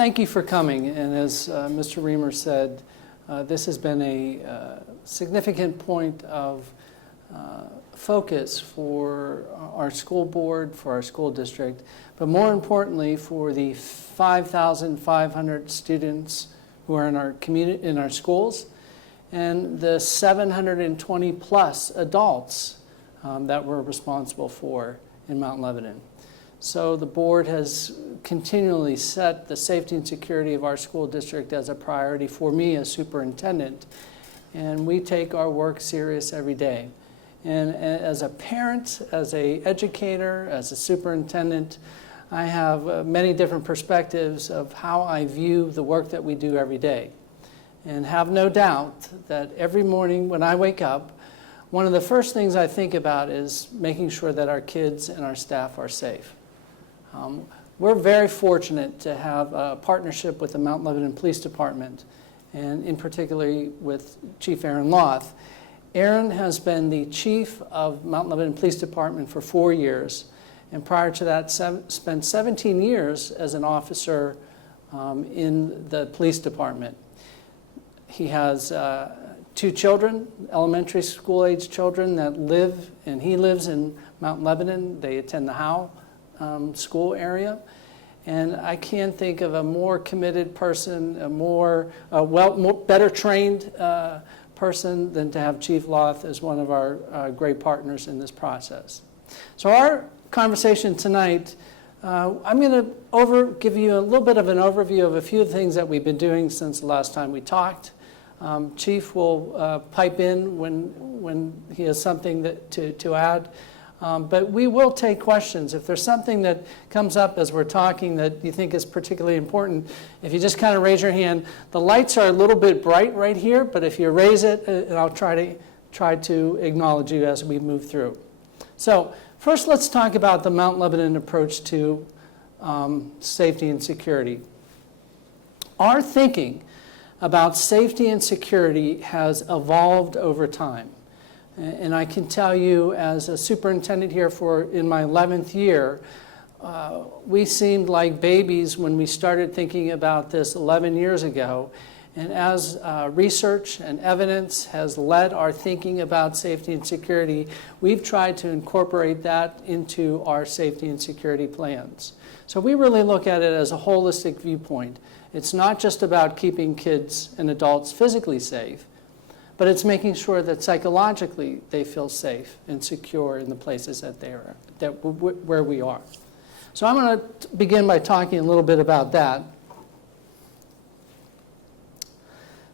thank you for coming. And as Mr. Reamer said, this has been a significant point of focus for our school board, for our school district, but more importantly for the 5,500 students who are in our community, in our schools, and the 720 plus adults that we're responsible for in Mount Lebanon. So the board has continually set the safety and security of our school district as a priority for me as superintendent, and we take our work serious every day. And as a parent, as an educator, as a superintendent, I have many different perspectives of how I view the work that we do every day. And have no doubt that every morning when I wake up, one of the first things I think about is making sure that our kids and our staff are safe. We're very fortunate to have a partnership with the Mount Lebanon Police Department, and in particular with Chief Aaron Loth. Aaron has been the chief of Mount Lebanon Police Department for 4 years, and prior to that spent 17 years as an officer in the police department. He has 2 children, elementary school age children that live, and he lives in Mount Lebanon. They attend the Howe school area. And I can't think of a more committed person, more better trained person than to have Chief Loth as one of our great partners in this process. So our conversation tonight, I'm going to give you a little bit of an overview of a few of the things that we've been doing since the last time we talked. Chief will pipe in when he has something to add. But we will take questions. If there's something that comes up as we're talking that you think is particularly important, if you just kind of raise your hand. The lights are a little bit bright right here, but if you raise it, and I'll try to acknowledge you as we move through. So first, let's talk about the Mount Lebanon approach to safety and security. Our thinking about safety and security has evolved over time. And I can tell you, as a superintendent here in my 11th year, we seemed like babies when we started thinking about this 11 years ago. And as research and evidence has led our thinking about safety and security, we've tried to incorporate that into our safety and security plans. So we really look at it as a holistic viewpoint. It's not just about keeping kids and adults physically safe, but it's making sure that psychologically they feel safe and secure in the places where we are. So I'm going to begin by talking a little bit about that.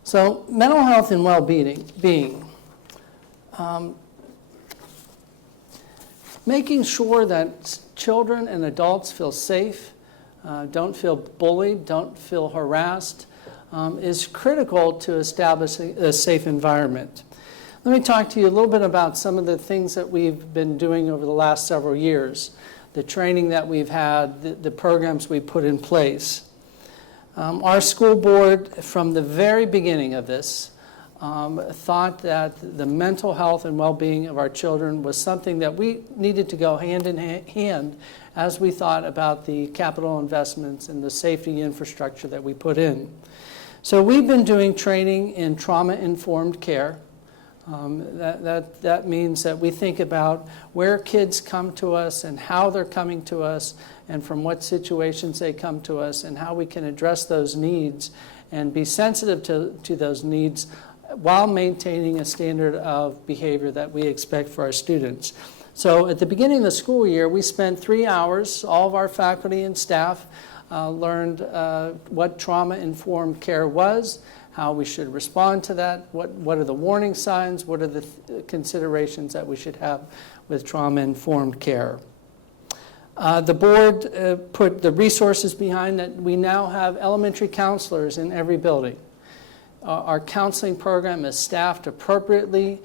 So mental health and well-being, making sure that children and adults feel safe, don't feel bullied, don't feel harassed, is critical to establishing a safe environment. Let me talk to you a little bit about some of the things that we've been doing over the last several years, the training that we've had, the programs we put in place. Our school board, from the very beginning of this, thought that the mental health and well-being of our children was something that we needed to go hand in hand as we thought about the capital investments and the safety infrastructure that we put in. So we've been doing training in trauma-informed care. That means that we think about where kids come to us and how they're coming to us and from what situations they come to us and how we can address those needs and be sensitive to those needs while maintaining a standard of behavior that we expect for our students. So at the beginning of the school year, we spent 3 hours, all of our faculty and staff learned what trauma-informed care was, how we should respond to that, what are the warning signs, what are the considerations that we should have with trauma-informed care. The board put the resources behind that. We now have elementary counselors in every building. Our counseling program is staffed appropriately.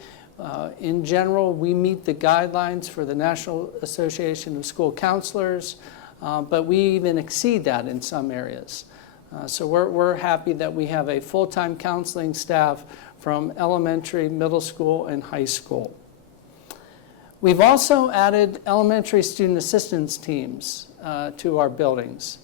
In general, we meet the guidelines for the National Association of School Counselors, but we even exceed that in some areas. So we're happy that we have a full-time counseling staff from elementary, middle school, and high school. We've also added elementary student assistance teams to our buildings.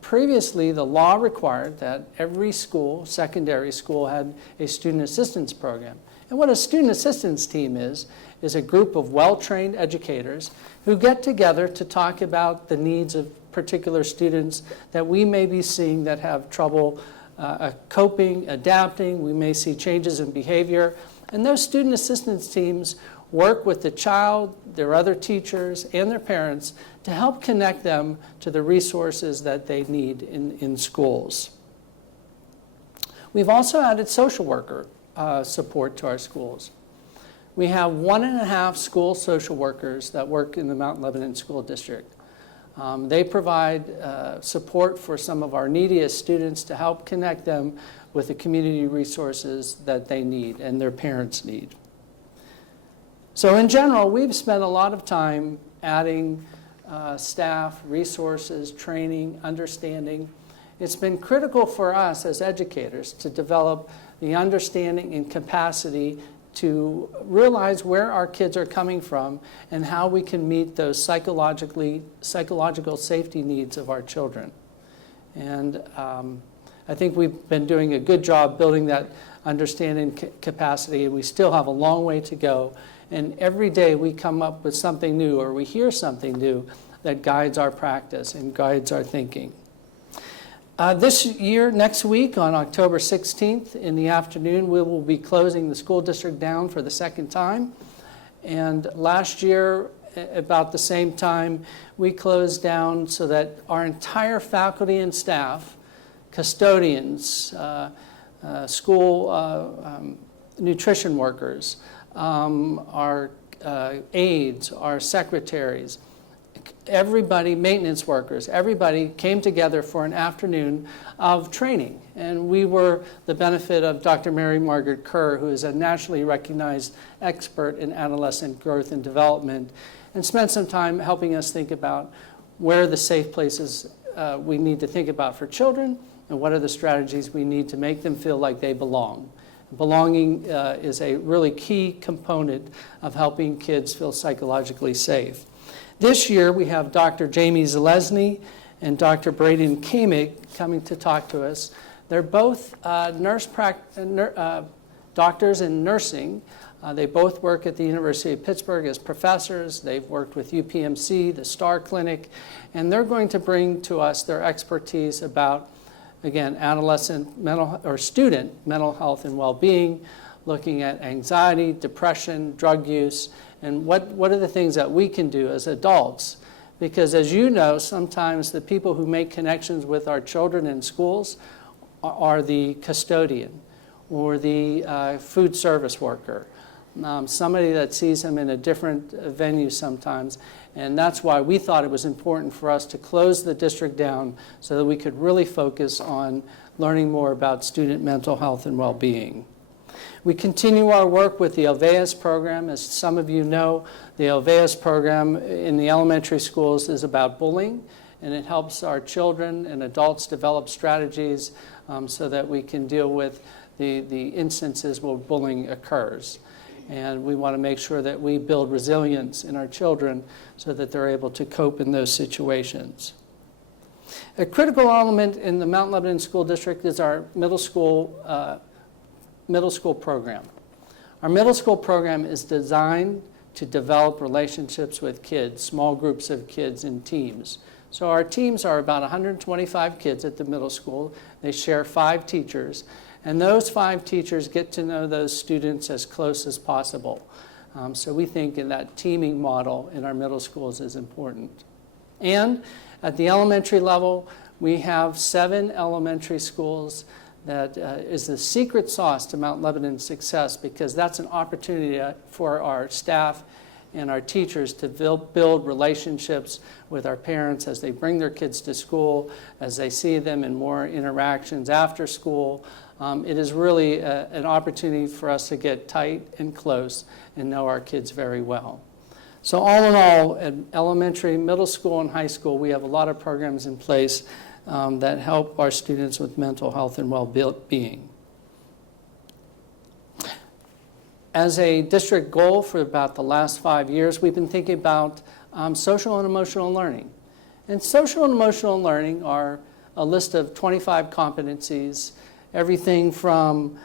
Previously, the law required that every school, secondary school, had a student assistance program. And what a student assistance team is a group of well-trained educators who get together to talk about the needs of particular students that we may be seeing that have trouble coping, adapting. We may see changes in behavior. And those student assistance teams work with the child, their other teachers, and their parents to help connect them to the resources that they need in schools. We've also added social worker support to our schools. We have 1.5 school social workers that work in the Mount Lebanon School District. They provide support for some of our neediest students to help connect them with the community resources that they need and their parents need. So in general, we've spent a lot of time adding staff, resources, training, understanding. It's been critical for us as educators to develop the understanding and capacity to realize where our kids are coming from and how we can meet those psychological safety needs of our children. And I think we've been doing a good job building that understanding capacity, and we still have a long way to go. And every day we come up with something new, or we hear something new that guides our practice and guides our thinking. This year, next week, on October 16th in the afternoon, we will be closing the school district down for the second time. And last year, about the same time, we closed down so that our entire faculty and staff, custodians, school nutrition workers, our aides, our secretaries, everybody, maintenance workers, everybody came together for an afternoon of training. And we were the benefit of Dr. Mary Margaret Kerr, who is a nationally recognized expert in adolescent growth and development, and spent some time helping us think about where are the safe places we need to think about for children, and what are the strategies we need to make them feel like they belong. Belonging is a really key component of helping kids feel psychologically safe. This year, we have Dr. Jamie Zalesny and Dr. Braden Kamick coming to talk to us. They're both doctors in nursing. They both work at the University of Pittsburgh as professors. They've worked with UPMC, the STAR Clinic, and they're going to bring to us their expertise about, again, adolescent student mental health and well-being, looking at anxiety, depression, drug use, and what are the things that we can do as adults. Because as you know, sometimes the people who make connections with our children in schools are the custodian or the food service worker, somebody that sees them in a different venue sometimes. And that's why we thought it was important for us to close the district down so that we could really focus on learning more about student mental health and well-being. We continue our work with the Alveus program. As some of you know, the Alveus program in the elementary schools is about bullying, and it helps our children and adults develop strategies so that we can deal with the instances where bullying occurs. And we want to make sure that we build resilience in our children so that they're able to cope in those situations. A critical element in the Mount Lebanon School District is our middle school program. Our middle school program is designed to develop relationships with kids, small groups of kids in teams. So our teams are about 125 kids at the middle school. They share 5 teachers. And those 5 teachers get to know those students as close as possible. So we think in that teaming model in our middle schools is important. And at the elementary level, we have 7 elementary schools that is the secret sauce to Mount Lebanon's success, because that's an opportunity for our staff and our teachers to build relationships with our parents as they bring their kids to school, as they see them in more interactions after school. It is really an opportunity for us to get tight and close and know our kids very well. So all in all, at elementary, middle school, and high school, we have a lot of programs in place that help our students with mental health and well-being. As a district goal for about the last 5 years, we've been thinking about social and emotional learning. And social and emotional learning are a list of 25 competencies, everything from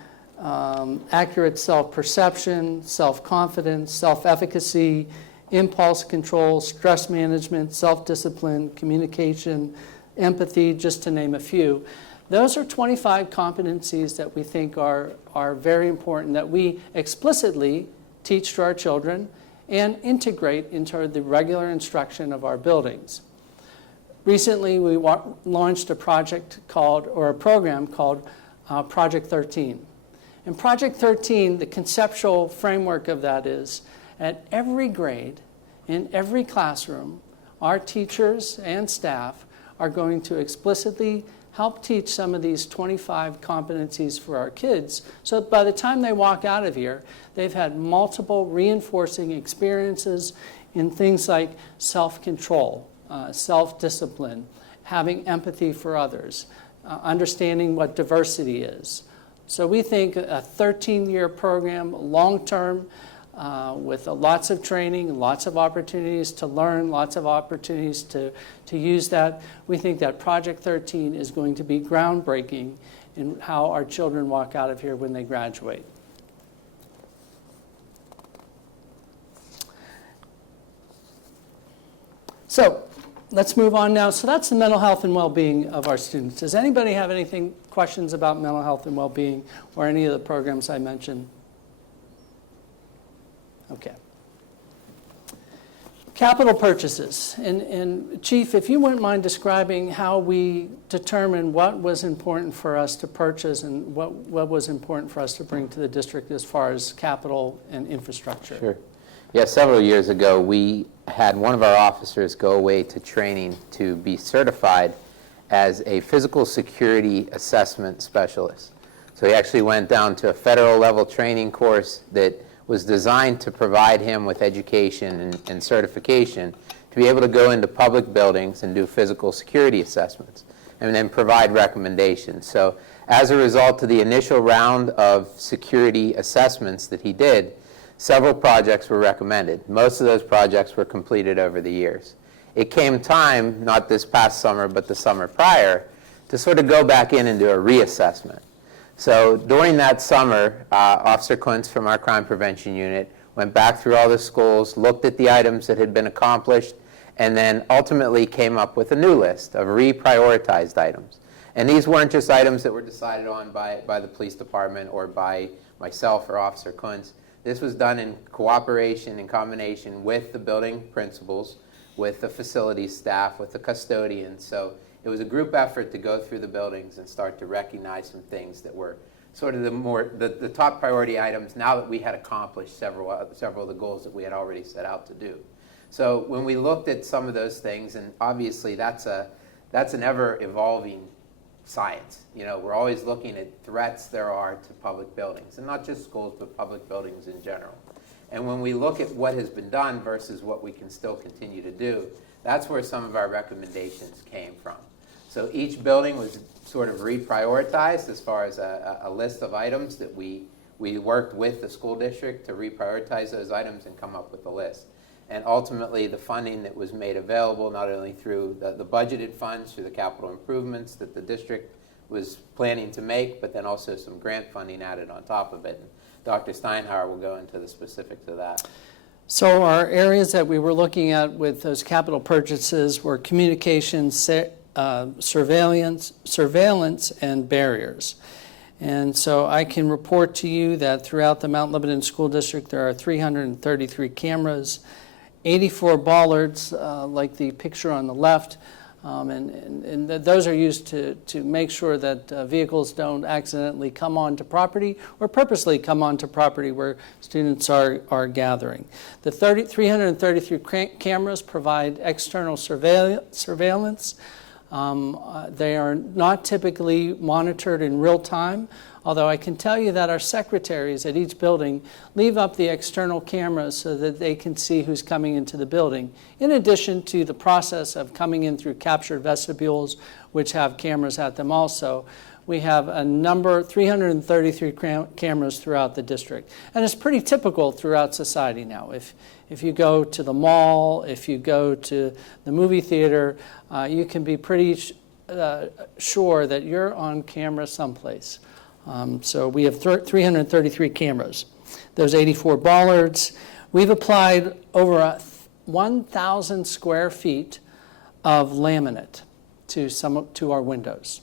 accurate self-perception, self-confidence, self-efficacy, impulse control, stress management, self-discipline, communication, empathy, just to name a few. Those are 25 competencies that we think are very important, that we explicitly teach to our children and integrate into the regular instruction of our buildings. Recently, we launched a project called, or a program called Project 13. And Project 13, the conceptual framework of that is, at every grade, in every classroom, our teachers and staff are going to explicitly help teach some of these 25 competencies for our kids, so that by the time they walk out of here, they've had multiple reinforcing experiences in things like self-control, self-discipline, having empathy for others, understanding what diversity is. So we think a 13-year program, long-term, with lots of training, lots of opportunities to learn, lots of opportunities to use that. We think that Project 13 is going to be groundbreaking in how our children walk out of here when they graduate. So let's move on now. So that's the mental health and well-being of our students. Does anybody have questions about mental health and well-being or any of the programs I mentioned? Okay. Capital purchases. And Chief, if you wouldn't mind describing how we determined what was important for us to purchase and what was important for us to bring to the district as far as capital and infrastructure. Sure. Yeah, several years ago, we had one of our officers go away to training to be certified as a physical security assessment specialist. So he actually went down to a federal level training course that was designed to provide him with education and certification to be able to go into public buildings and do physical security assessments and then provide recommendations. So as a result of the initial round of security assessments that he did, several projects were recommended. Most of those projects were completed over the years. It came time, not this past summer, but the summer prior, to sort of go back in and do a reassessment. So during that summer, Officer Kuntz from our crime prevention unit went back through all the schools, looked at the items that had been accomplished, and then ultimately came up with a new list of reprioritized items. And these weren't just items that were decided on by the police department or by myself or Officer Kuntz. This was done in cooperation, in combination with the building principals, with the facility staff, with the custodians. So it was a group effort to go through the buildings and start to recognize some things that were sort of the top priority items now that we had accomplished several of the goals that we had already set out to do. So when we looked at some of those things, and obviously that's an ever-evolving science. You know, we're always looking at threats there are to public buildings, and not just schools, but public buildings in general. And when we look at what has been done versus what we can still continue to do, that's where some of our recommendations came from. So each building was sort of reprioritized as far as a list of items that we worked with the school district to reprioritize those items and come up with a list. And ultimately, the funding that was made available, not only through the budgeted funds, through the capital improvements that the district was planning to make, but then also some grant funding added on top of it. And Dr. Steinhauer will go into the specifics of that. So our areas that we were looking at with those capital purchases were communications, surveillance, and barriers. And so I can report to you that throughout the Mount Lebanon School District there are 333 cameras, 84 bollards, like the picture on the left, and those are used to make sure that vehicles don't accidentally come onto property or purposely come onto property where students are gathering. The 333 cameras provide external surveillance. They are not typically monitored in real time, Although I can tell you that our secretaries at each building leave up the external cameras so that they can see who's coming into the building, in addition to the process of coming in through captured vestibules, which have cameras at them also. We have a number, 333 cameras throughout the district. And it's pretty typical throughout society now. If you go to the mall, if you go to the movie theater, you can be pretty sure that you're on camera someplace. So we have 333 cameras. Those 84 bollards. We've applied over 1,000 square feet of laminate to our windows.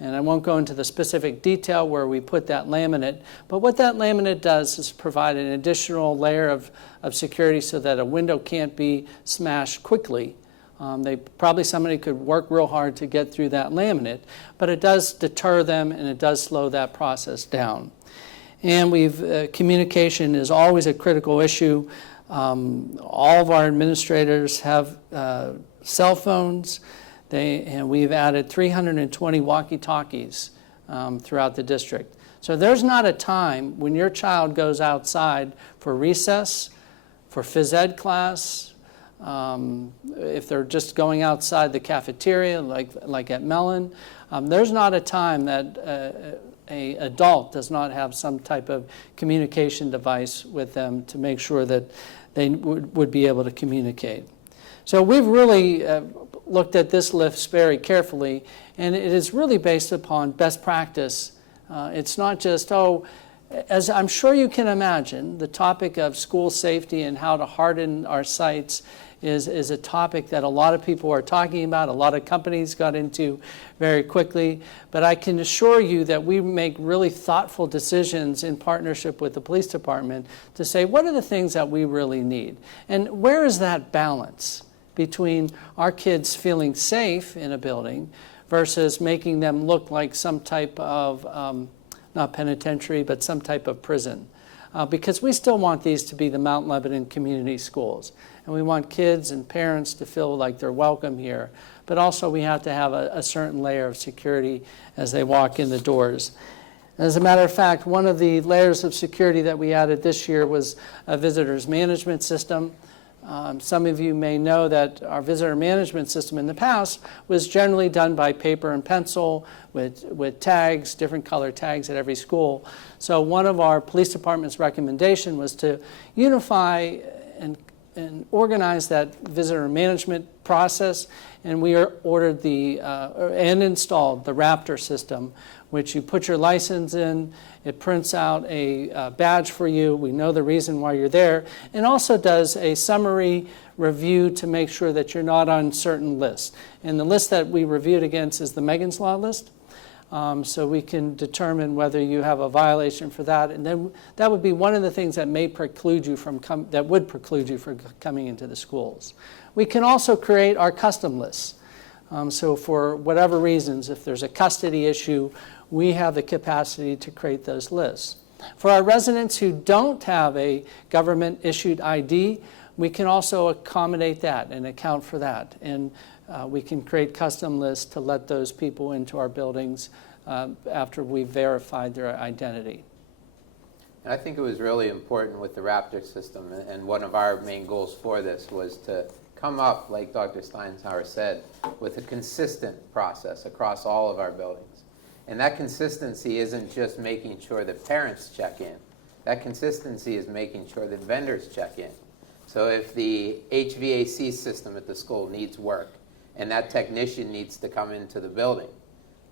And I won't go into the specific detail where we put that laminate, but what that laminate does is provide an additional layer of security so that a window can't be smashed quickly. Somebody could work real hard to get through that laminate, but it does deter them and it does slow that process down. And communication is always a critical issue. All of our administrators have cell phones, and we've added 320 walkie-talkies throughout the district. So there's not a time when your child goes outside for recess, for phys ed class, if they're just going outside the cafeteria, like at Mellon, there's not a time that an adult does not have some type of communication device with them to make sure that they would be able to communicate. So we've really looked at this list very carefully, and it is really based upon best practice. It's not just, as I'm sure you can imagine, the topic of school safety and how to harden our sites is a topic that a lot of people are talking about, a lot of companies got into very quickly. But I can assure you that we make really thoughtful decisions in partnership with the police department to say, what are the things that we really need? And where is that balance between our kids feeling safe in a building versus making them look like some type of, not penitentiary, but some type of prison? Because we still want these to be the Mount Lebanon community schools. And we want kids and parents to feel like they're welcome here. But also we have to have a certain layer of security as they walk in the doors. As a matter of fact, one of the layers of security that we added this year was a visitors management system. Some of you may know that our visitor management system in the past was generally done by paper and pencil with tags, different color tags at every school. So one of our police department's recommendation was to unify and organize that visitor management process, and we ordered and installed the Raptor system, which you put your license in, it prints out a badge for you, we know the reason why you're there, and also does a summary review to make sure that you're not on certain lists. And the list that we reviewed against is the Megan's Law list. So we can determine whether you have a violation for that, and then that would be one of the things that may preclude you from coming into the schools. We can also create our custom lists. So for whatever reasons, if there's a custody issue, we have the capacity to create those lists. For our residents who don't have a government-issued ID, we can also accommodate that and account for that. And we can create custom lists to let those people into our buildings after we've verified their identity. And I think it was really important with the Raptor system, and one of our main goals for this was to come up, like Dr. Steinhauer said, with a consistent process across all of our buildings. And that consistency isn't just making sure that parents check in. That consistency is making sure that vendors check in. So if the HVAC system at the school needs work, and that technician needs to come into the building,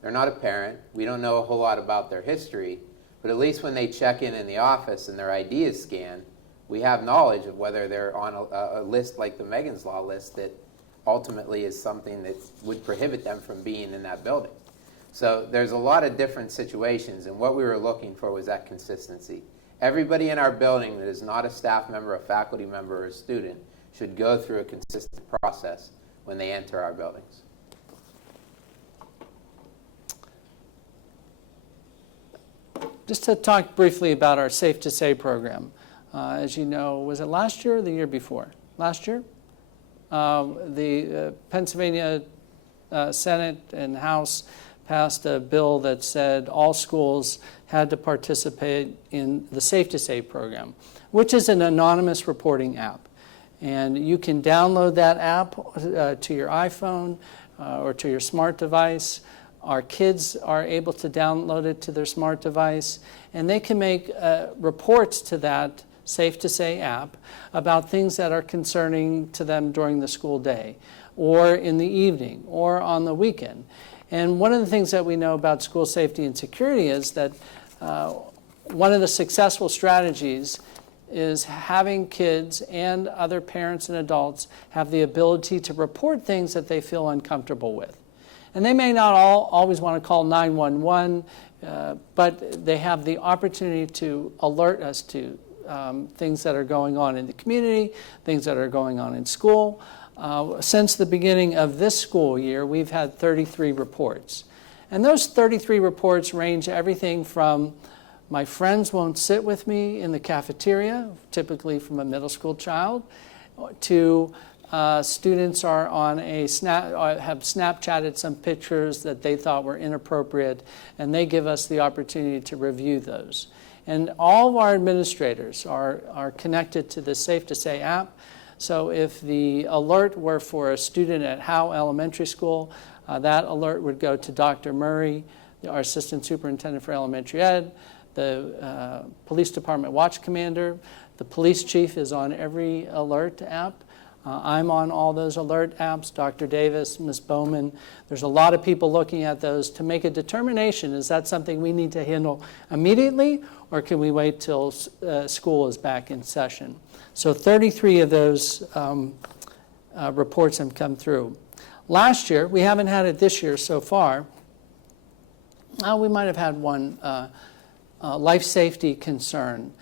they're not a parent, we don't know a whole lot about their history, but at least when they check in the office and their ID is scanned, we have knowledge of whether they're on a list like the Megan's Law list that ultimately is something that would prohibit them from being in that building. So there's a lot of different situations, and what we were looking for was that consistency. Everybody in our building that is not a staff member, a faculty member, or a student should go through a consistent process when they enter our buildings. Just to talk briefly about our Safe to Say program. As you know, was it last year or the year before? Last year? The Pennsylvania Senate and House passed a bill that said all schools had to participate in the Safe to Save program, which is an anonymous reporting app. And you can download that app to your iPhone or to your smart device. Our kids are able to download it to their smart device, and they can make reports to that Safe to Say app about things that are concerning to them during the school day, or in the evening, or on the weekend. And one of the things that we know about school safety and security is that one of the successful strategies is having kids and other parents and adults have the ability to report things that they feel uncomfortable with. And they may not always want to call 911, but they have the opportunity to alert us to things that are going on in the community, things that are going on in school. Since the beginning of this school year, we've had 33 reports. And those 33 reports range everything from my friends won't sit with me in the cafeteria, typically from a middle school child, to students are on have Snapchatted some pictures that they thought were inappropriate, and they give us the opportunity to review those. And all of our administrators are connected to the Safe to Say app. So if the alert were for a student at Howe Elementary School, that alert would go to Dr. Murray, our Assistant Superintendent for Elementary Ed, the Police Department Watch Commander. The Police Chief is on every alert app. I'm on all those alert apps, Dr. Davis, Ms. Bowman. There's a lot of people looking at those to make a determination. Is that something we need to handle immediately, or can we wait till school is back in session? So 33 of those reports have come through. Last year, we haven't had it this year so far. We might have had one life safety concern.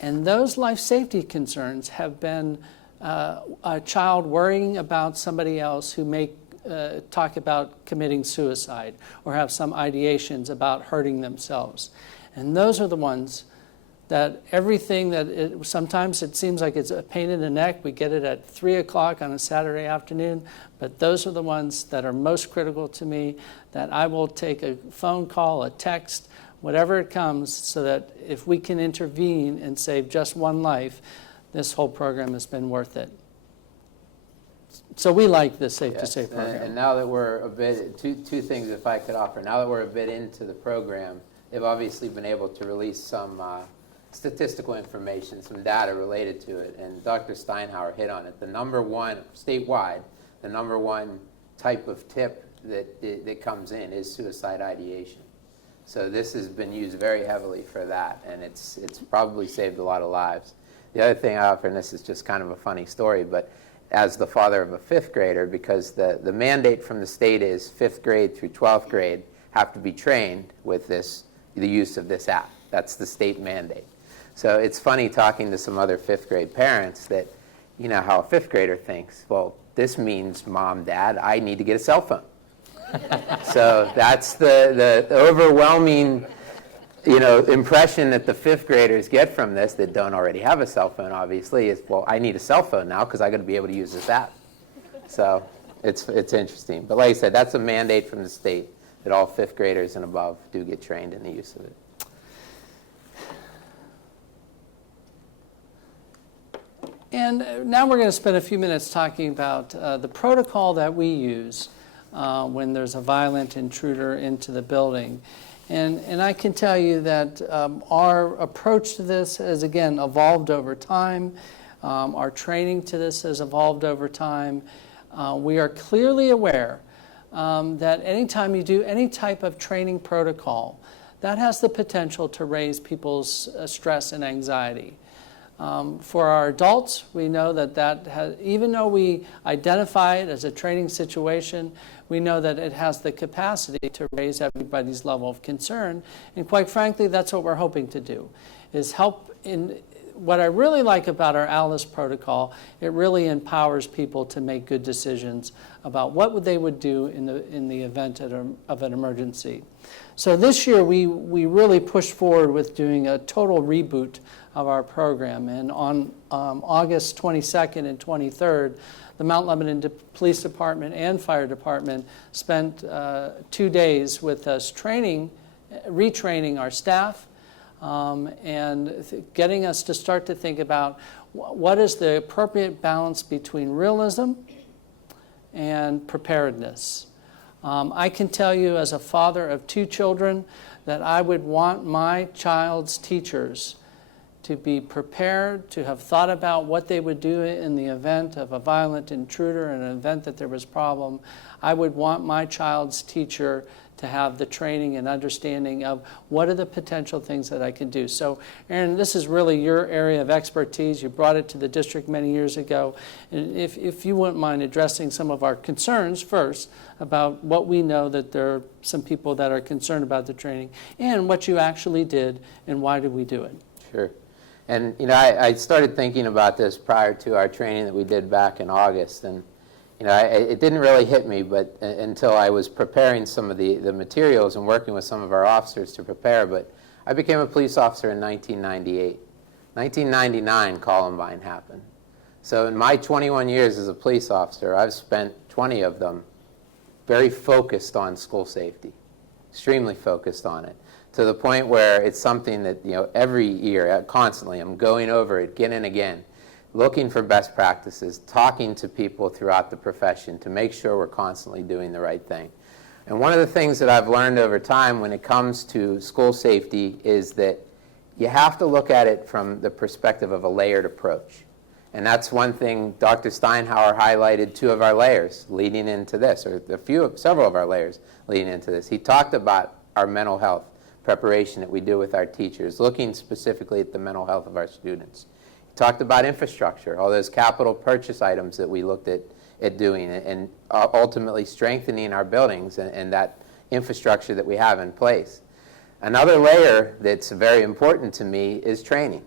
And those life safety concerns have been a child worrying about somebody else who may talk about committing suicide or have some ideations about hurting themselves. And those are the ones that everything that sometimes it seems like it's a pain in the neck. We get it at 3 o'clock on a Saturday afternoon, but those are the ones that are most critical to me, that I will take a phone call, a text, whatever it comes, so that if we can intervene and save just one life, this whole program has been worth it. So we like the Safe to Say program. And now that we're a bit, two things if I could offer. Now that we're a bit into the program, they've obviously been able to release some statistical information, some data related to it, and Dr. Steinhauer hit on it. The number one, statewide, the number one type of tip that comes in is suicide ideation. So this has been used very heavily for that, and it's probably saved a lot of lives. The other thing I offer, and this is just kind of a funny story, but as the father of a 5th grader, because the mandate from the state is 5th grade through 12th grade have to be trained with the use of this app. That's the state mandate. So it's funny talking to some other 5th grade parents that, you know, how a 5th grader thinks, well, this means, Mom, Dad, I need to get a cell phone. So that's the overwhelming, impression that the 5th graders get from this that don't already have a cell phone, obviously, is, well, I need a cell phone now because I'm going to be able to use this app. So it's interesting. But like I said, that's a mandate from the state that all 5th graders and above do get trained in the use of it. And now we're going to spend a few minutes talking about the protocol that we use when there's a violent intruder into the building. And I can tell you that our approach to this has, again, evolved over time. Our training to this has evolved over time. We are clearly aware that anytime you do any type of training protocol, that has the potential to raise people's stress and anxiety. For our adults, we know that even though we identify it as a training situation, we know that it has the capacity to raise everybody's level of concern. And quite frankly, that's what we're hoping to do, is help what I really like about our ALICE protocol, it really empowers people to make good decisions about what they would do in the event of an emergency. So this year we really pushed forward with doing a total reboot of our program. And on August 22nd and 23rd, the Mount Lebanon Police Department and Fire Department spent 2 days with us retraining our staff, and getting us to start to think about what is the appropriate balance between realism and preparedness. I can tell you as a father of 2 children that I would want my child's teachers to be prepared, to have thought about what they would do in the event of a violent intruder, in an event that there was a problem. I would want my child's teacher to have the training and understanding of what are the potential things that I can do. So, Aaron, this is really your area of expertise. You brought it to the district many years ago. And if you wouldn't mind addressing some of our concerns first about what we know that there are some people that are concerned about the training, and what you actually did and why did we do it. Sure. And I started thinking about this prior to our training that we did back in August, and it didn't really hit me, but until I was preparing some of the materials and working with some of our officers to prepare. But I became a police officer in 1998. 1999, Columbine happened. So in my 21 years as a police officer, I've spent 20 of them very focused on school safety, extremely focused on it, to the point where it's something that every year, constantly, I'm going over it again and again, looking for best practices, talking to people throughout the profession to make sure we're constantly doing the right thing. And one of the things that I've learned over time when it comes to school safety is that you have to look at it from the perspective of a layered approach. And that's one thing Dr. Steinhauer highlighted 2 of our layers leading into this, or several of our layers leading into this. He talked about our mental health preparation that we do with our teachers, looking specifically at the mental health of our students. He talked about infrastructure, all those capital purchase items that we looked at doing, and ultimately strengthening our buildings and that infrastructure that we have in place. Another layer that's very important to me is training.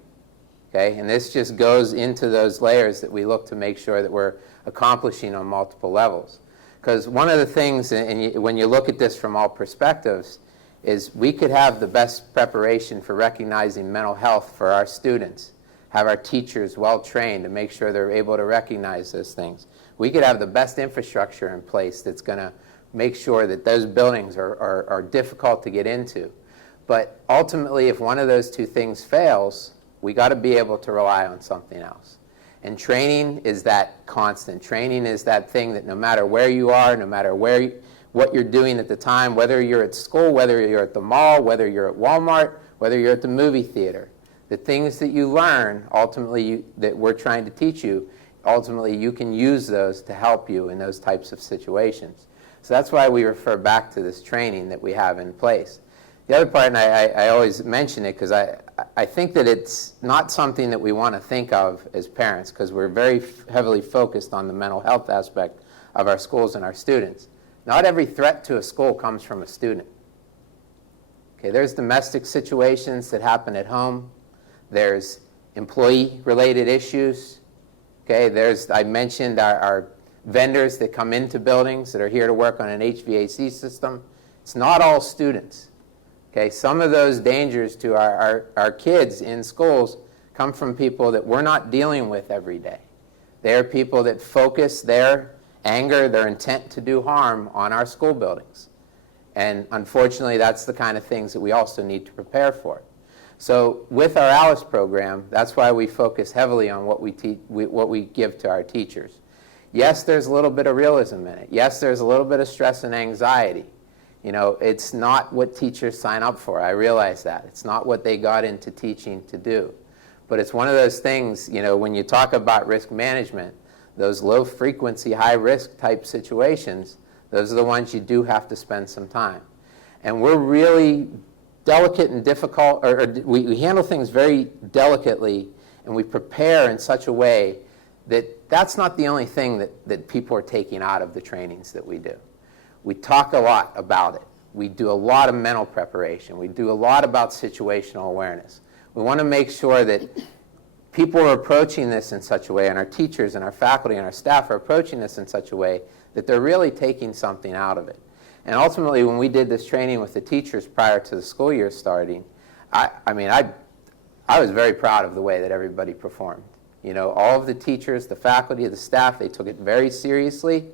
Okay? And this just goes into those layers that we look to make sure that we're accomplishing on multiple levels. Because one of the things, when you look at this from all perspectives, is we could have the best preparation for recognizing mental health for our students, have our teachers well trained to make sure they're able to recognize those things. We could have the best infrastructure in place that's going to make sure that those buildings are difficult to get into. But ultimately, if one of those 2 things fails, we got to be able to rely on something else. And training is that constant. Training is that thing that no matter where you are, no matter what you're doing at the time, whether you're at school, whether you're at the mall, whether you're at Walmart, whether you're at the movie theater, the things that you learn, ultimately, that we're trying to teach you, ultimately you can use those to help you in those types of situations. So that's why we refer back to this training that we have in place. The other part, and I always mention it because I think that it's not something that we want to think of as parents, because we're very heavily focused on the mental health aspect of our schools and our students. Not every threat to a school comes from a student. Okay, there's domestic situations that happen at home. There's employee-related issues. Okay, I mentioned our vendors that come into buildings that are here to work on an HVAC system. It's not all students. Okay, some of those dangers to our kids in schools come from people that we're not dealing with every day. They are people that focus their anger, their intent to do harm on our school buildings. And unfortunately, that's the kind of things that we also need to prepare for. So with our ALICE program, that's why we focus heavily on what we give to our teachers. Yes, there's a little bit of realism in it. Yes, there's a little bit of stress and anxiety. It's not what teachers sign up for. I realize that. It's not what they got into teaching to do. But it's one of those things, when you talk about risk management, those low-frequency, high-risk type situations, those are the ones you do have to spend some time. And we're really delicate and difficult, or we handle things very delicately, and we prepare in such a way that that's not the only thing that people are taking out of the trainings that we do. We talk a lot about it. We do a lot of mental preparation. We do a lot about situational awareness. We want to make sure that people are approaching this in such a way, and our teachers and our faculty and our staff are approaching this in such a way that they're really taking something out of it. And ultimately, when we did this training with the teachers prior to the school year starting, I was very proud of the way that everybody performed. You know, all of the teachers, the faculty, the staff, they took it very seriously.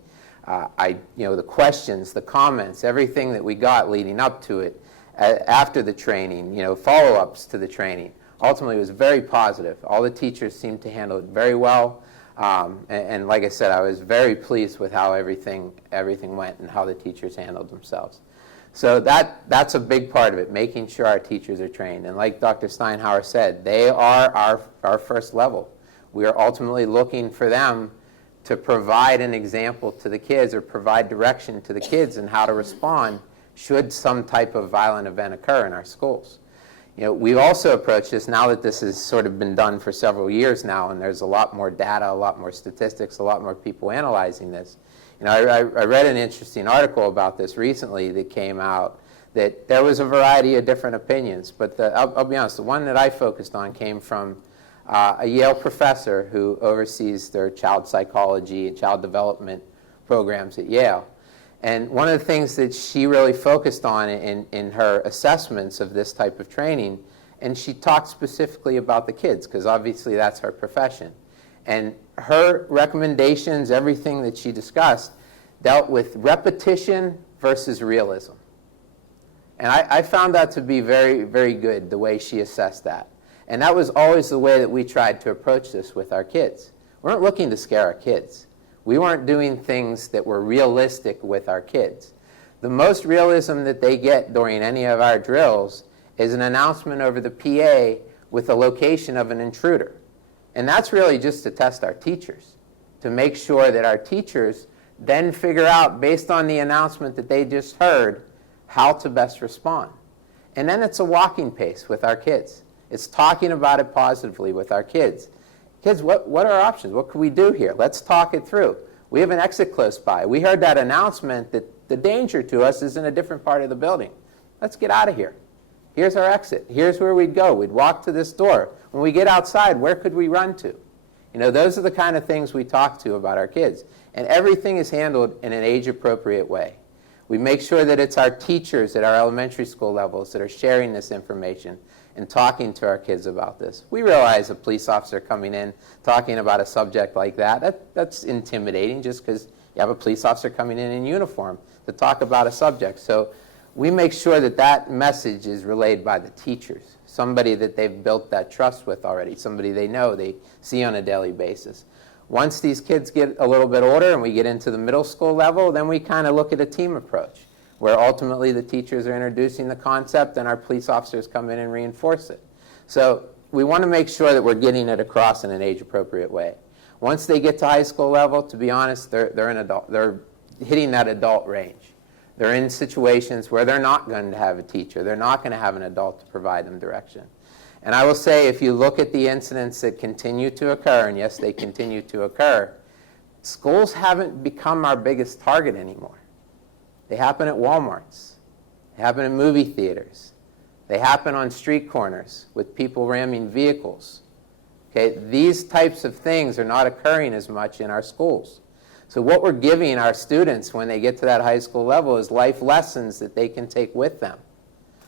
The questions, the comments, everything that we got leading up to it, after the training, follow-ups to the training, ultimately was very positive. All the teachers seemed to handle it very well. And like I said, I was very pleased with how everything went and how the teachers handled themselves. So that's a big part of it, making sure our teachers are trained. And like Dr. Steinhauer said, they are our first level. We are ultimately looking for them to provide an example to the kids or provide direction to the kids in how to respond should some type of violent event occur in our schools. We've also approached this now that this has sort of been done for several years now, and there's a lot more data, a lot more statistics, a lot more people analyzing this. I read an interesting article about this recently that came out that there was a variety of different opinions, but I'll be honest, the one that I focused on came from a Yale professor who oversees their child psychology and child development programs at Yale. And one of the things that she really focused on in her assessments of this type of training, and she talked specifically about the kids, because obviously that's her profession. And her recommendations, everything that she discussed, dealt with repetition versus realism. And I found that to be very, very good, the way she assessed that. And that was always the way that we tried to approach this with our kids. We weren't looking to scare our kids. We weren't doing things that were realistic with our kids. The most realism that they get during any of our drills is an announcement over the PA with the location of an intruder. And that's really just to test our teachers, to make sure that our teachers then figure out, based on the announcement that they just heard, how to best respond. And then it's a walking pace with our kids. It's talking about it positively with our kids. Kids, what are our options? What can we do here? Let's talk it through. We have an exit close by. We heard that announcement that the danger to us is in a different part of the building. Let's get out of here. Here's our exit. Here's where we'd go. We'd walk to this door. When we get outside, where could we run to? Those are the kind of things we talk to about our kids. And everything is handled in an age-appropriate way. We make sure that it's our teachers at our elementary school levels that are sharing this information and talking to our kids about this. We realize a police officer coming in talking about a subject like that's intimidating, just because you have a police officer coming in uniform to talk about a subject. So we make sure that that message is relayed by the teachers, somebody that they've built that trust with already, somebody they know, they see on a daily basis. Once these kids get a little bit older and we get into the middle school level, then we kind of look at a team approach, where ultimately the teachers are introducing the concept and our police officers come in and reinforce it. So we want to make sure that we're getting it across in an age-appropriate way. Once they get to high school level, to be honest, they're hitting that adult range. They're in situations where they're not going to have a teacher. They're not going to have an adult to provide them direction. And I will say, if you look at the incidents that continue to occur, and yes, they continue to occur, schools haven't become our biggest target anymore. They happen at Walmarts. They happen in movie theaters. They happen on street corners with people ramming vehicles. Okay, these types of things are not occurring as much in our schools. So what we're giving our students when they get to that high school level is life lessons that they can take with them.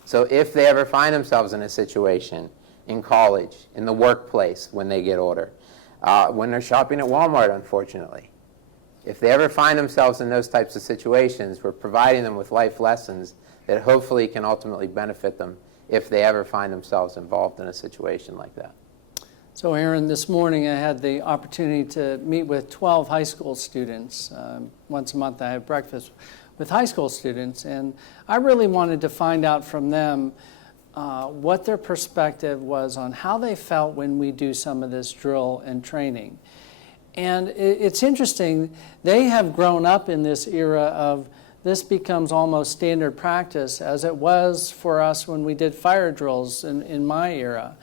So if they ever find themselves in a situation in college, in the workplace when they get older, when they're shopping at Walmart, unfortunately, if they ever find themselves in those types of situations, we're providing them with life lessons that hopefully can ultimately benefit them if they ever find themselves involved in a situation like that. So Aaron, this morning I had the opportunity to meet with 12 high school students. Once a month I have breakfast with high school students, and I really wanted to find out from them what their perspective was on how they felt when we do some of this drill and training. And it's interesting, they have grown up in this era of this becomes almost standard practice, as it was for us when we did fire drills in my era.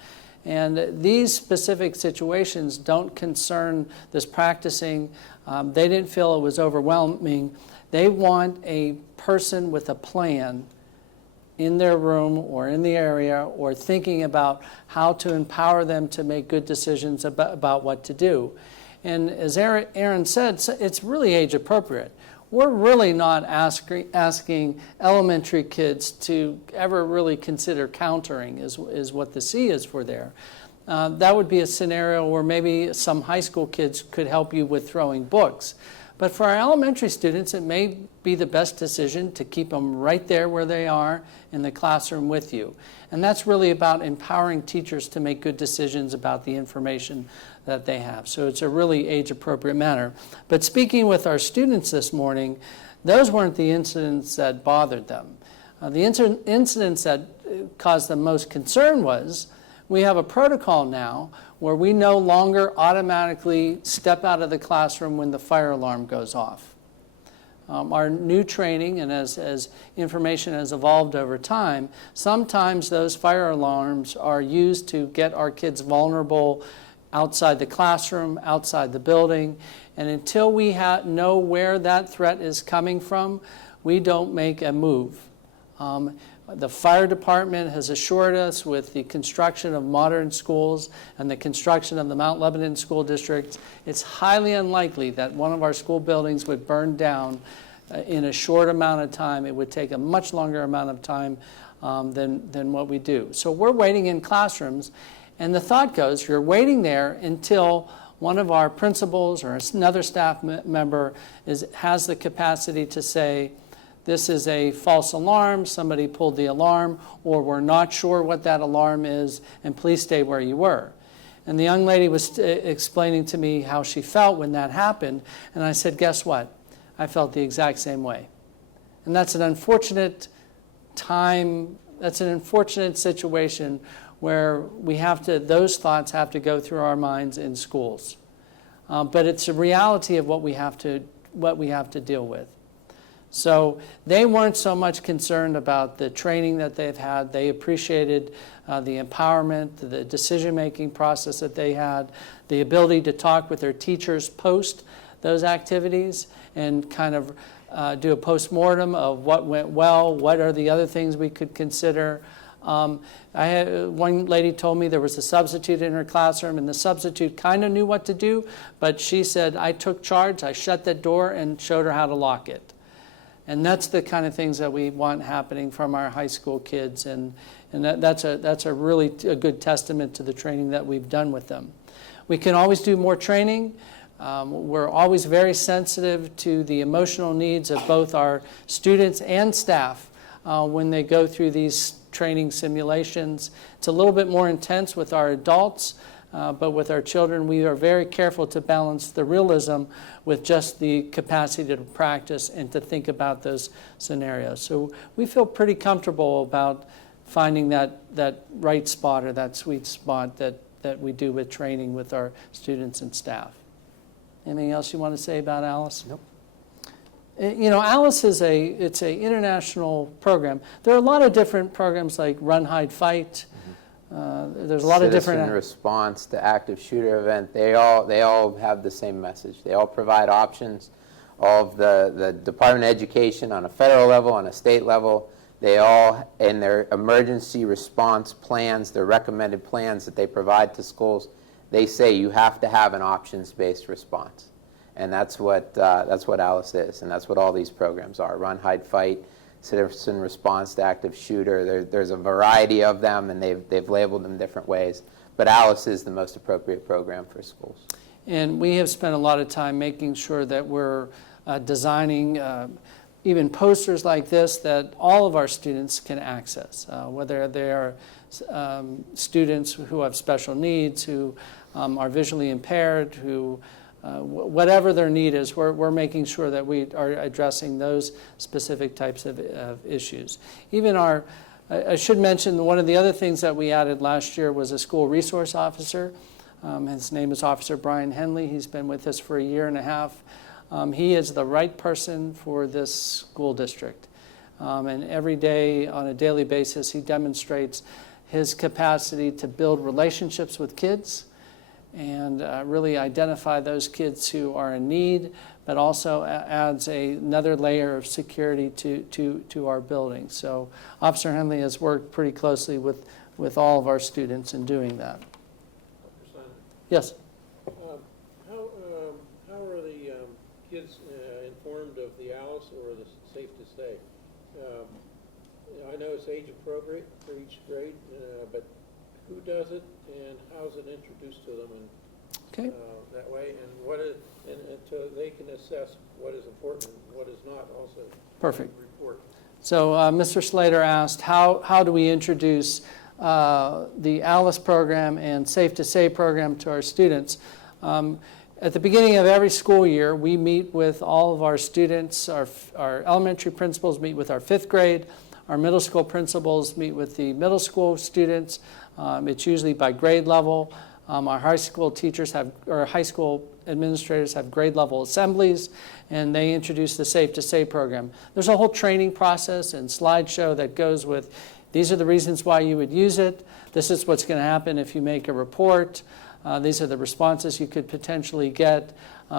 And these specific situations don't concern this practicing. They didn't feel it was overwhelming. They want a person with a plan in their room or in the area, or thinking about how to empower them to make good decisions about what to do. And as Aaron said, it's really age appropriate. We're really not asking elementary kids to ever really consider countering is what the C is for there. That would be a scenario where maybe some high school kids could help you with throwing books. But for our elementary students, it may be the best decision to keep them right there where they are in the classroom with you. And that's really about empowering teachers to make good decisions about the information that they have. So it's a really age-appropriate manner. But speaking with our students this morning, those weren't the incidents that bothered them. The incidents that caused them most concern was we have a protocol now where we no longer automatically step out of the classroom when the fire alarm goes off. Our new training, and as information has evolved over time, sometimes those fire alarms are used to get our kids vulnerable outside the classroom, outside the building, and until we know where that threat is coming from, we don't make a move. The fire department has assured us with the construction of modern schools and the construction of the Mount Lebanon School District, it's highly unlikely that one of our school buildings would burn down in a short amount of time. It would take a much longer amount of time than what we do. So we're waiting in classrooms, and the thought goes, you're waiting there until one of our principals or another staff member has the capacity to say, this is a false alarm, somebody pulled the alarm, or we're not sure what that alarm is, and please stay where you were. And the young lady was explaining to me how she felt when that happened, and I said, guess what? I felt the exact same way. And that's an unfortunate situation where those thoughts have to go through our minds in schools. But it's a reality of what we have to deal with. So they weren't so much concerned about the training that they've had. They appreciated the empowerment, the decision-making process that they had, the ability to talk with their teachers post those activities and kind of do a post-mortem of what went well, what are the other things we could consider. One lady told me there was a substitute in her classroom, and the substitute kind of knew what to do, but she said, I took charge, I shut that door and showed her how to lock it. And that's the kind of things that we want happening from our high school kids, and that's a really good testament to the training that we've done with them. We can always do more training. We're always very sensitive to the emotional needs of both our students and staff when they go through these training simulations. It's a little bit more intense with our adults, but with our children, we are very careful to balance the realism with just the capacity to practice and to think about those scenarios. So we feel pretty comfortable about finding that right spot or that sweet spot that we do with training with our students and staff. Anything else you want to say about Alice? Nope. You know, Alice it's an international program. There are a lot of different programs like Run, Hide, Fight. There's a lot of different Citizen response to active shooter event. They all have the same message. They all provide options. All of the Department of Education on a federal level, on a state level, they all, in their emergency response plans, their recommended plans that they provide to schools, they say you have to have an options-based response. And that's what Alice is, and that's what all these programs are. Run, Hide, Fight, Citizen Response to Active Shooter. There's a variety of them, and they've labeled them different ways. But Alice is the most appropriate program for schools. And we have spent a lot of time making sure that we're designing even posters like this that all of our students can access, whether they are students who have special needs, who are visually impaired, who whatever their need is, we're making sure that we are addressing those specific types of issues. Even I should mention one of the other things that we added last year was a school resource officer. His name is Officer Brian Henley. He's been with us for a year and a half. He is the right person for this school district. And every day, on a daily basis, he demonstrates his capacity to build relationships with kids and really identify those kids who are in need, but also adds another layer of security to our building. So Officer Henley has worked pretty closely with all of our students in doing that. Dr. Simon, Yes? how are the kids informed of the ALICE or the Safe to Stay? I know it's age appropriate for each grade, but who does it and how is it introduced to them Okay. that way? And what is, and so they can assess what is important and what is not also. Perfect. Report. So Mr. Slater asked, how do we introduce the ALICE program and Safe to Say program to our students? At the beginning of every school year, we meet with all of our students. Our elementary principals meet with our 5th grade. Our middle school principals meet with the middle school students. It's usually by grade level. Our high school teachers have, or high school administrators have grade level assemblies, and they introduce the Safe to Say program. There's a whole training process and slideshow that goes with, these are the reasons why you would use it. This is what's going to happen if you make a report. These are the responses you could potentially get.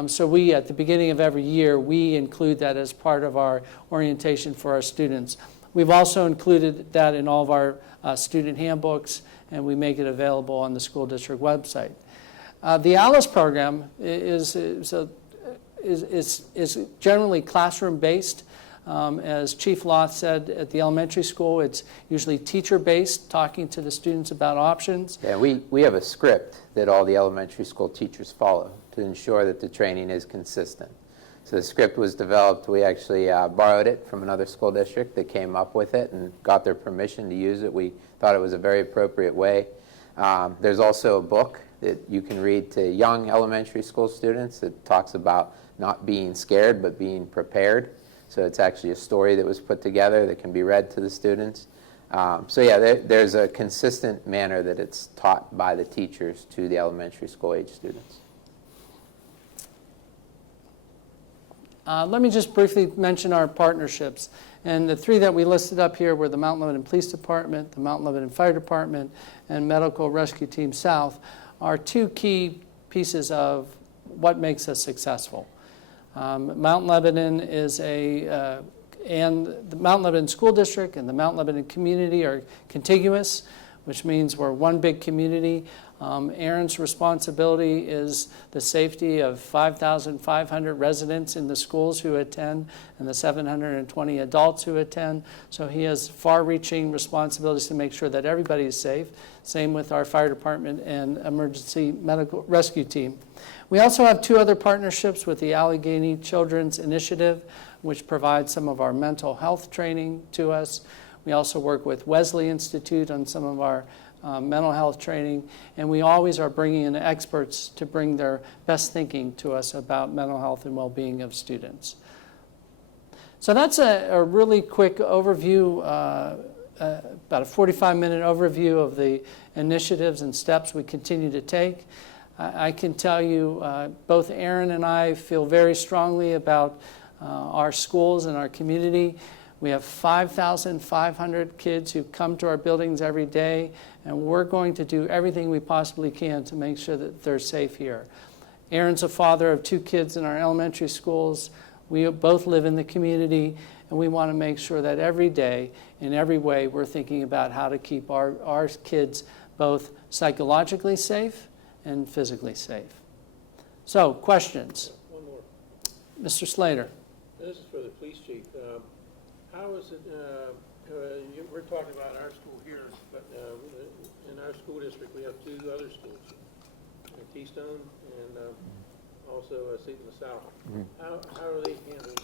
So we, at the beginning of every year, we include that as part of our orientation for our students. We've also included that in all of our student handbooks, and we make it available on the school district website. The ALICE program is generally classroom-based. As Chief Loth said, at the elementary school, it's usually teacher-based, talking to the students about options. Yeah, we have a script that all the elementary school teachers follow to ensure that the training is consistent. So the script was developed, we actually borrowed it from another school district that came up with it and got their permission to use it. We thought it was a very appropriate way. There's also a book that you can read to young elementary school students that talks about not being scared but being prepared. So it's actually a story that was put together that can be read to the students. So yeah, there's a consistent manner that it's taught by the teachers to the elementary school age students. Let me just briefly mention our partnerships. And the 3 that we listed up here were the Mount Lebanon Police Department, the Mount Lebanon Fire Department, and Medical Rescue Team South are 2 key pieces of what makes us successful. Mount Lebanon is and the Mount Lebanon School District and the Mount Lebanon community are contiguous, which means we're one big community. Aaron's responsibility is the safety of 5,500 residents in the schools who attend and the 720 adults who attend. So he has far-reaching responsibilities to make sure that everybody is safe. Same with our fire department and emergency medical rescue team. We also have 2 other partnerships with the Allegheny Children's Initiative, which provides some of our mental health training to us. We also work with Wesley Institute on some of our mental health training, and we always are bringing in experts to bring their best thinking to us about mental health and well-being of students. So that's a really quick overview, about a 45-minute overview of the initiatives and steps we continue to take. I can tell you both Aaron and I feel very strongly about our schools and our community. We have 5,500 kids who come to our buildings every day, and we're going to do everything we possibly can to make sure that they're safe here. Aaron's a father of 2 kids in our elementary schools. We both live in the community, and we want to make sure that every day, in every way, we're thinking about how to keep our kids both psychologically safe and physically safe. So, questions? One more. Mr. Slater. This is for the police chief. How is it, we're talking about our school here, but in our school district we have 2 other schools, Keystone and also Seton South. Mm-hmm. How are they handled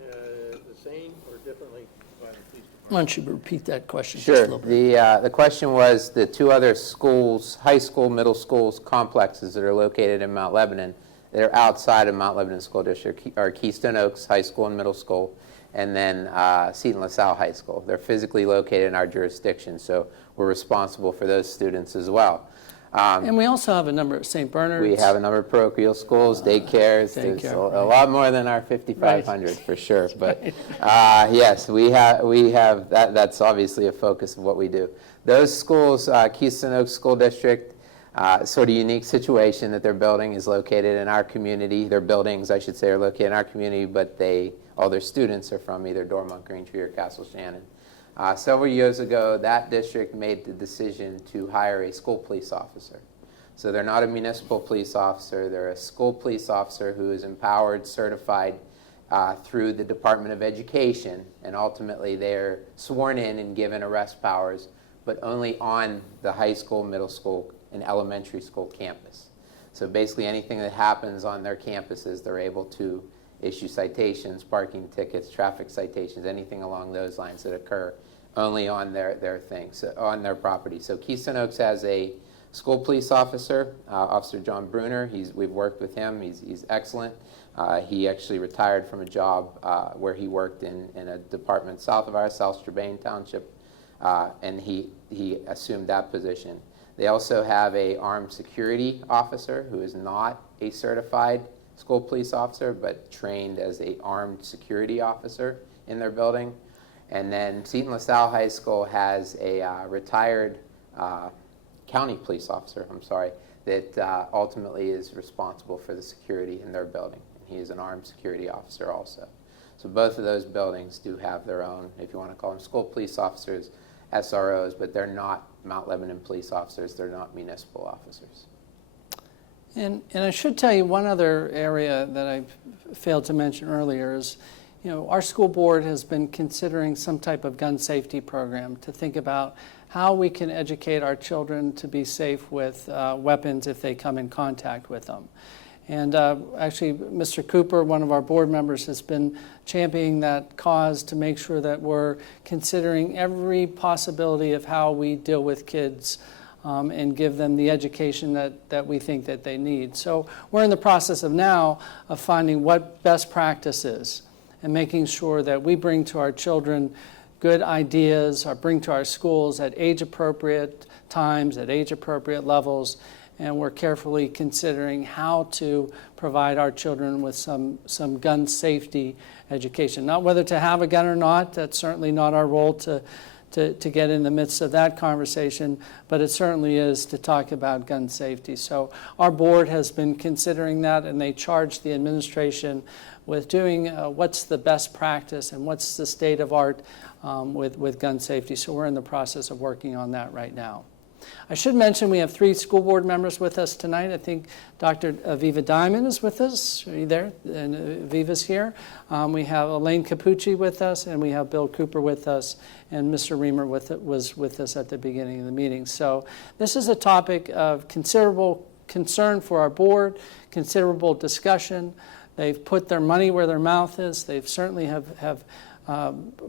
the same or differently by the police department? Why don't you repeat that question just a Sure. little bit? The question was the 2 other schools, high school, middle schools, complexes that are located in Mount Lebanon that are outside of Mount Lebanon School District are Keystone Oaks High School and Middle School, and then Seton LaSalle High School. They're physically located in our jurisdiction, so we're responsible for those students as well. And we also have a number of St. Bernard's. We have a number of parochial schools, daycares. There's a lot more than our 5,500 for sure. But yes, we have that. That's obviously a focus of what we do. Those schools, Keystone Oaks School District, sort of unique situation that their building is located in our community. Their buildings, I should say, are located in our community, but all their students are from either Dormont, Green Tree, or Castle Shannon. Several years ago, that district made the decision to hire a school police officer. So they're not a municipal police officer. They're a school police officer who is empowered, certified through the Department of Education, and ultimately they're sworn in and given arrest powers, but only on the high school, middle school, and elementary school campus. So basically anything that happens on their campuses, they're able to issue citations, parking tickets, traffic citations, anything along those lines that occur only on their things, on their property. So Keystone Oaks has a school police officer, Officer John Bruner. We've worked with him. He's excellent. He actually retired from a job where he worked in a department south of ours, South Strabane Township, and he assumed that position. They also have a armed security officer who is not a certified school police officer, but trained as a armed security officer in their building. And then Seton LaSalle High School has a retired county police officer, that ultimately is responsible for the security in their building. And he is an armed security officer also. So both of those buildings do have their own, if you want to call them school police officers, SROs, but they're not Mount Lebanon police officers. They're not municipal officers. And I should tell you one other area that I failed to mention earlier is, our school board has been considering some type of gun safety program to think about how we can educate our children to be safe with weapons if they come in contact with them. And actually, Mr. Cooper, one of our board members, has been championing that cause to make sure that we're considering every possibility of how we deal with kids and give them the education that we think that they need. So we're in the process of finding what best practice is and making sure that we bring to our children good ideas, or bring to our schools at age-appropriate times, at age-appropriate levels, and we're carefully considering how to provide our children with some gun safety education. Not whether to have a gun or not, that's certainly not our role to get in the midst of that conversation, but it certainly is to talk about gun safety. So our board has been considering that, and they charged the administration with doing what's the best practice and what's the state of art with gun safety. So we're in the process of working on that right now. I should mention we have 3 school board members with us tonight. I think Dr. Aviva Diamond is with us. Are you there? And Aviva's here. We have Elaine Capucci with us, and we have Bill Cooper with us, and Mr. Reamer was with us at the beginning of the meeting. So this is a topic of considerable concern for our board, considerable discussion. They've put their money where their mouth is. They've certainly have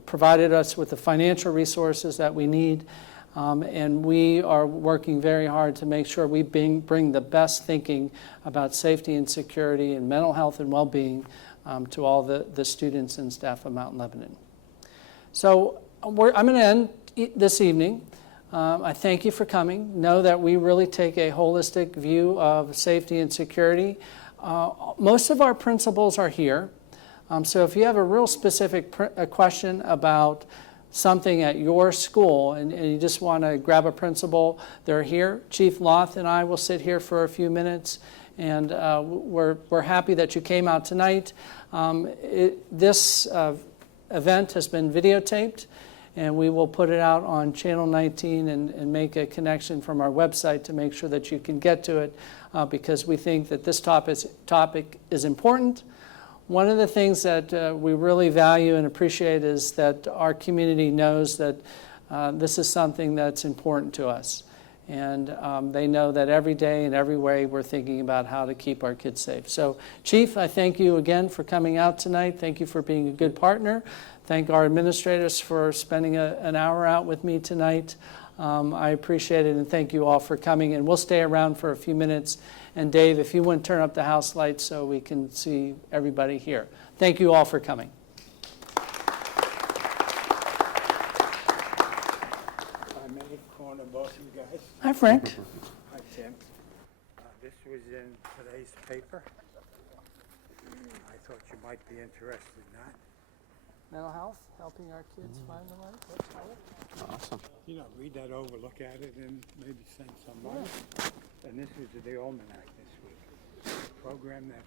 provided us with the financial resources that we need. And we are working very hard to make sure we bring the best thinking about safety and security and mental health and well-being to all the students and staff of Mount Lebanon. So I'm going to end this evening. I thank you for coming. Know that we really take a holistic view of safety and security. Most of our principals are here. So if you have a real specific question about something at your school and you just want to grab a principal, they're here. Chief Loth and I will sit here for a few minutes, and we're happy that you came out tonight. This event has been videotaped, and we will put it out on Channel 19 and make a connection from our website to make sure that you can get to it because we think that this topic is important. One of the things that we really value and appreciate is that our community knows that this is something that's important to us. And they know that every day and every way we're thinking about how to keep our kids safe. So, Chief, I thank you again for coming out tonight. Thank you for being a good partner. Thank our administrators for spending an hour out with me tonight. I appreciate it, and thank you all for coming. And we'll stay around for a few minutes. And Dave, if you wouldn't turn up the house lights so we can see everybody here. Thank you all for coming. I may corner both you guys. Hi, Frank. Hi, Tim. This was in today's paper. I thought you might be interested in that. mental health, helping our kids find the right. That's all. Awesome. You know, read that over, look at it, and maybe send somebody. And this is the almanac this week. Program that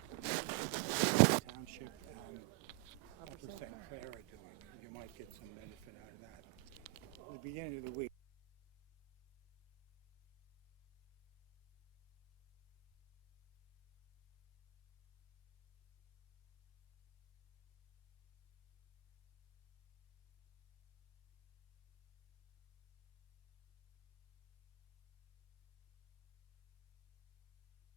township and Upper St. Clair are doing. You might get some benefit out of that. At the beginning of the week.